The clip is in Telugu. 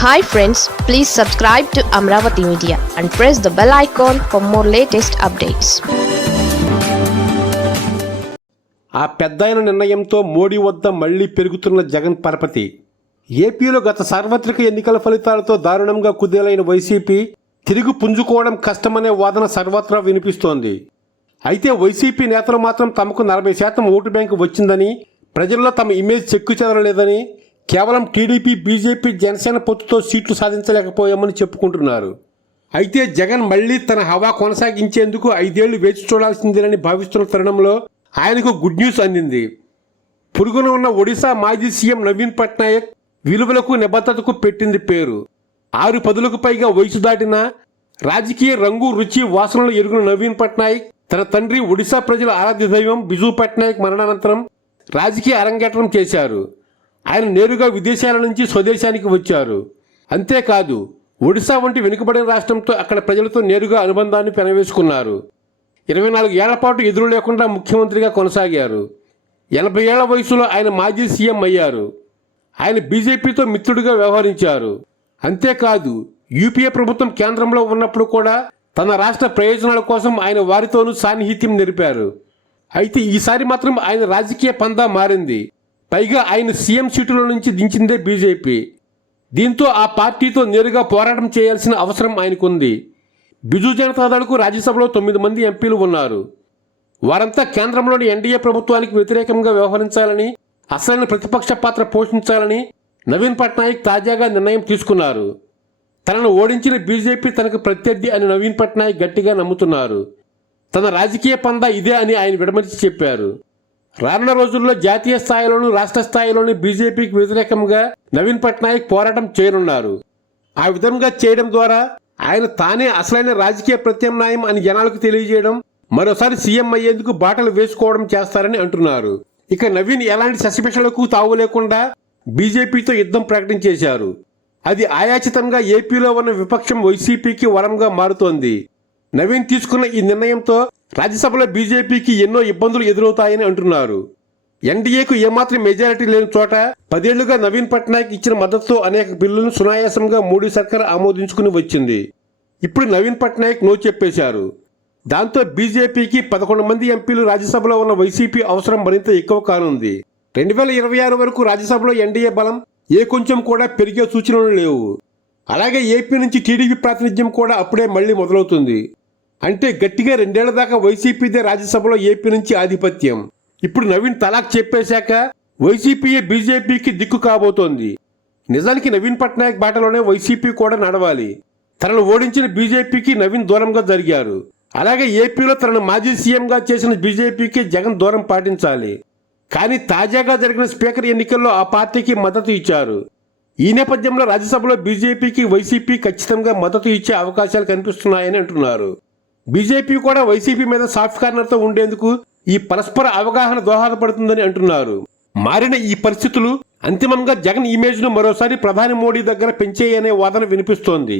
Hi friends please subscribe to Amaravati media and press the bell icon for more latest updates ఆ పెద్దాయన నిర్ణయంతో మోడీ వద్ద మళ్ళీ పెరుగుతున్న జగన్ పరపతి. ఏపీలో గత సార్వత్రిక ఎన్నికల ఫలితాలతో దారుణంగా కుదేలైన వైసీపీ తిరిగి పుంజుకోవడం కష్టమనే వాదన సర్వత్రా వినిపిస్తోంది. అయితే వైసీపీ నేతలు మాత్రం తమకు నలభై శాతం ఓటు బ్యాంకు వచ్చిందని ప్రజల్లో తమ ఇమేజ్ చెక్కు చెదరలేదని కేవలం టీడీపీ బీజేపీ జనసేన పొత్తుతో సీట్లు సాధించలేకపోయామని చెప్పుకుంటున్నారు. అయితే జగన్ మళ్ళీ తన హవా కొనసాగించేందుకు ఐదేళ్ళు వేచి చూడాల్సిందేనని భావిస్తున్న తరుణంలో ఆయనకు గుడ్ న్యూస్ అందింది. పొరుగున ఉన్న ఒడిశా మాజీ సీఎం నవీన్ పట్నాయక్ విలువలకు నిబద్ధతకు పెట్టింది పేరు. ఆరు పదులకు పైగా వయసు దాటిన రాజకీయ రంగు రుచి వాసనలు ఎరుగున నవీన్ పట్నాయక్ తన తండ్రి ఒడిశా ప్రజల ఆరాధ్య దైవం బిజు పట్నాయక్ మరణానంతరం రాజకీయ అరంగేట్రం చేశారు. ఆయన నేరుగా విదేశాల నుంచి స్వదేశానికి వచ్చారు. అంతేకాదు ఒడిశా వంటి వెనుకబడిన రాష్ట్రంతో అక్కడ ప్రజలతో నేరుగా అనుబంధాన్ని పెనవేసుకున్నారు. ఇరవై నాలుగు ఏళ్ళ పాటు ఎదురు లేకుండా ముఖ్యమంత్రిగా కొనసాగారు. ఎనభై ఏళ్ళ వయసులో ఆయన మాజీ సీఎం అయ్యారు. ఆయన బీజేపీతో మిత్రుడిగా వ్యవహరించారు. అంతేకాదు యూపీఏ ప్రభుత్వం కేంద్రంలో ఉన్నప్పుడు కూడా తన రాష్ట్ర ప్రయోజనాల కోసం ఆయన వారితోనూ సాన్నిహిత్యం నిలిపారు. అయితే ఈసారి మాత్రం ఆయన రాజకీయ పందా మారింది. పైగా ఆయన సీఎం సీటులో నుంచి దించిందే బీజేపీ. దీంతో ఆ పార్టీతో నేరుగా పోరాటం చేయాల్సిన అవసరం ఆయనకుంది. బిజు జనతాదళకు రాజ్యసభలో తొమ్మిది మంది ఎంపీలు ఉన్నారు. వారంతా కేంద్రంలోని ఎన్డీఏ ప్రభుత్వానికి వ్యతిరేకంగా వ్యవహరించాలని అసలైన ప్రతిపక్ష పాత్ర పోషించాలని నవీన్ పట్నాయక్ తాజాగా నిర్ణయం తీసుకున్నారు. తనను ఓడించిన బీజేపీ తనకు ప్రత్యర్థి అని నవీన్ పట్నాయక్ గట్టిగా నమ్ముతున్నారు. తన రాజకీయ పందా ఇదే అని ఆయన విడమర్చి చెప్పారు. రానున్న రోజుల్లో జాతీయ స్థాయిలోనూ రాష్ట్ర స్థాయిలోనూ బీజేపీకి వ్యతిరేకంగా నవీన్ పట్నాయక్ పోరాటం చేయనున్నారు. ఆ విధంగా చేయడం ద్వారా ఆయన తానే అసలైన రాజకీయ ప్రత్యామ్నాయం అని జనాలకు తెలియజేయడం మరోసారి సీఎం అయ్యేందుకు బాటలు వేసుకోవడం చేస్తారని అంటున్నారు. ఇక నవీన్ ఎలాంటి సస్పెషన్లకు తావు లేకుండా బీజేపీతో యుద్ధం ప్రకటించేశారు. అది ఆయాచితంగా ఏపీలో ఉన్న విపక్షం వైసీపీకి వరంగా మారుతోంది. నవీన్ తీసుకున్న ఈ నిర్ణయంతో రాజ్యసభలో బీజేపీకి ఎన్నో ఇబ్బందులు ఎదురవుతాయని అంటున్నారు. ఎన్డీఏకు ఏమాత్రం మెజారిటీ లేని చోట పదేళ్ళుగా నవీన్ పట్నాయక్ ఇచ్చిన మద్దతుతో అనేక బిల్లులను సునాయాసంగా మోడీ సర్కార్ ఆమోదించుకుని వచ్చింది. ఇప్పుడు నవీన్ పట్నాయక్ నో చెప్పేశారు. దాంతో బీజేపీకి పదకొండు మంది ఎంపీలు రాజ్యసభలో ఉన్న వైసీపీ అవసరం మరింత ఎక్కువ కానుంది. రెండు వేల ఇరవై ఆరు వరకు రాజ్యసభలో ఎన్డీఏ బలం ఏ కొంచెం కూడా పెరిగే సూచనలు లేవు. అలాగే ఏపీ నుంచి టీడీపీ ప్రాతినిధ్యం కూడా అప్పుడే మళ్ళీ మొదలవుతుంది. అంటే గట్టిగా రెండేళ్ళ దాకా వైసీపీదే రాజ్యసభలో ఏపీ నుంచి ఆధిపత్యం. ఇప్పుడు నవీన్ తలాక్ చెప్పేశాక వైసీపీయే బీజేపీకి దిక్కు కాబోతోంది. నిజానికి నవీన్ పట్నాయక్ బాటలోనే వైసీపీ కూడా నడవాలి. తనను ఓడించిన బీజేపీకి నవీన్ దూరంగా జరిగారు. అలాగే ఏపీలో తనను మాజీ సీఎంగా చేసిన బీజేపీకి జగన్ దూరం పాటించాలి. కానీ తాజాగా జరిగిన స్పీకర్ ఎన్నికల్లో ఆ పార్టీకి మద్దతు ఇచ్చారు. ఈ నేపథ్యంలో రాజ్యసభలో బీజేపీకి వైసీపీ ఖచ్చితంగా మద్దతు ఇచ్చే అవకాశాలు కనిపిస్తున్నాయని అంటున్నారు. బీజేపీ కూడా వైసీపీ మీద సాఫ్ట్ కార్నర్తో ఉండేందుకు ఈ పరస్పర అవగాహన దోహదపడుతుందని అంటున్నారు. మారిన ఈ పరిస్థితులు అంతిమంగా జగన్ ఇమేజ్ను మరోసారి ప్రధాని మోడీ దగ్గర పెంచేయనే వాదన వినిపిస్తోంది.